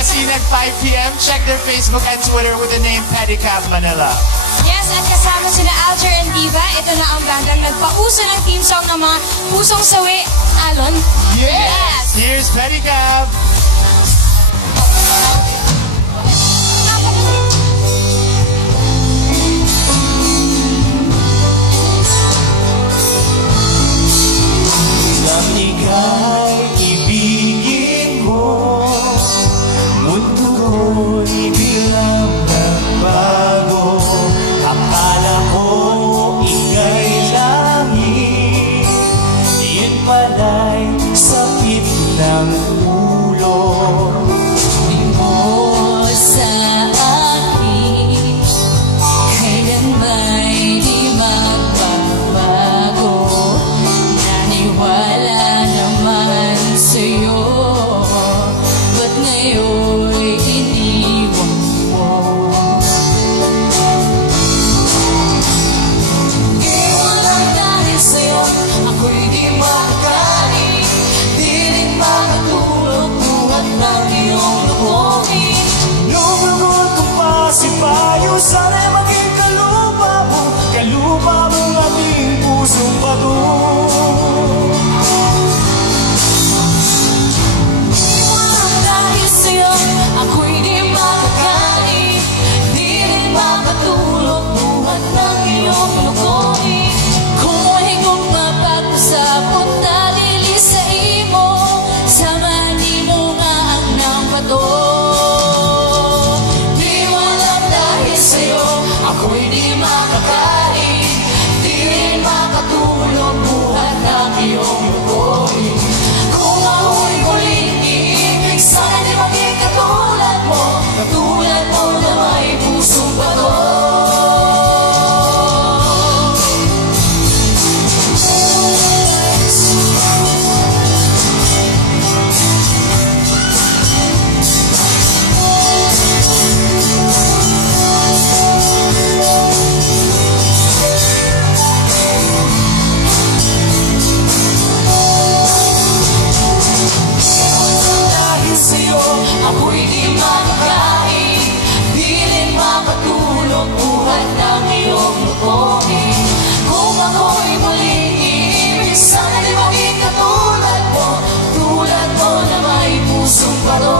Pasina at 5 p.m. Check their Facebook and Twitter with the name Pedicab Manila. Yes, at kasama sila Alger and Diva. Ito na ang bandang nagpauso ng team song ng mga pusong sawi, Alon. Yes! Here's Pedicab. Ika'y ibigin mo, mundo ko'y biglang nagbago. Akala ko ika'y langit, yun pala'y sakit ng ulo. Di mo sa akin, kailan ba'y di magbabago? Naniwala sa'yo, ba't ngayon'y iniwan mo? Iwan lang dahil sa'yo, ako'y di makakain, di rin makatulog buhat ng iyong lubongin. Lumugot ko pa si Payo, sana'y maging kalupa mong ating pusong bago. Ako'y di makakain, di rin makatulog buhat ng iyong lukohin. Kung mahigong mapagpasapot na lilis sa imo, samanin mo nga ang ng bato. Di walang dahil sa'yo, ako'y di makakain, di rin makatulog buhat ng iyong lukohin. Kung ako'y muling iibig, sana di maging katulad mo na may pusong bato. Dahil sa'yo, ako'y di makakain, di rin makatulog buhat ng iyong lukohin. Kung ako'y muling iibig, sana di maging katulad mo na may pusong bato.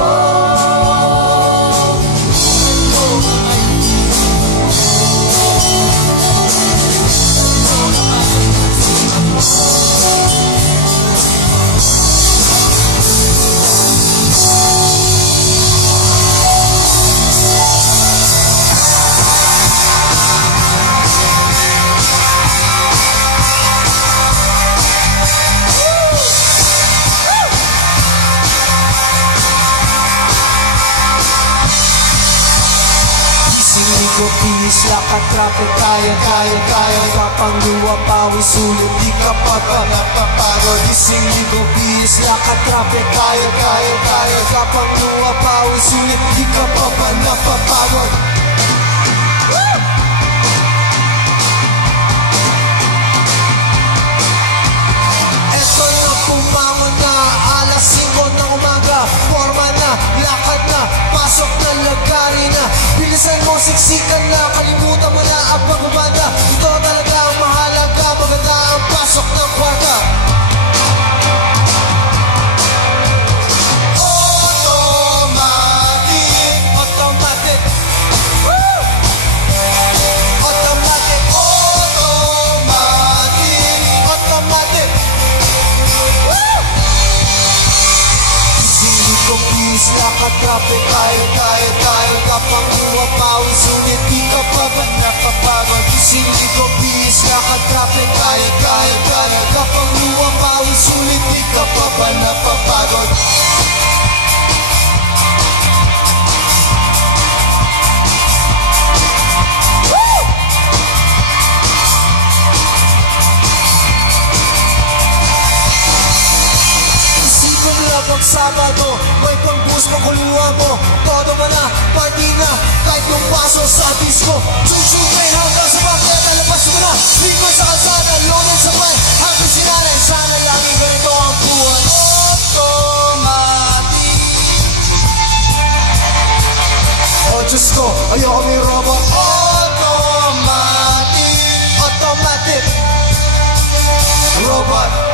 Bihis, lakad, traffic, kaya kapang luwa, pawis, sulit, di ka pa napapagod. Ising ligo, bihis, lakad, traffic, kaya kapang luwa, pawis, sulit, di ka pa napapagod. Eto na pumangon na, alas 5 ng umaga, forma na, lakad na, pasok na, lagari na. Bilisan mo, siksikan na, kalimutan mo na ang pagbabanda. Ito talaga ang mahalaga, maganda ang pasok ng kwarta. Automatic Woo! Automatic Woo! Isili ko, please, lakad, traffic, kaya kapang luwa, pawis, sulit, di ka pa ba napapagod? Isili ko, please, lakad, traffic, kaya kapang luwa, pawis, sulit, di ka pa ba napapagod? Pag Sabado, may pang-boost pang-kuluwa mo. Todo man na, party na, kahit yung paso sa disco. Susupay hanggang sa baketa, labas mo na. Ligo sa kalsada, loaded sa pan. Happy sinanay, sana laging ganito ang buwan. Automatic robot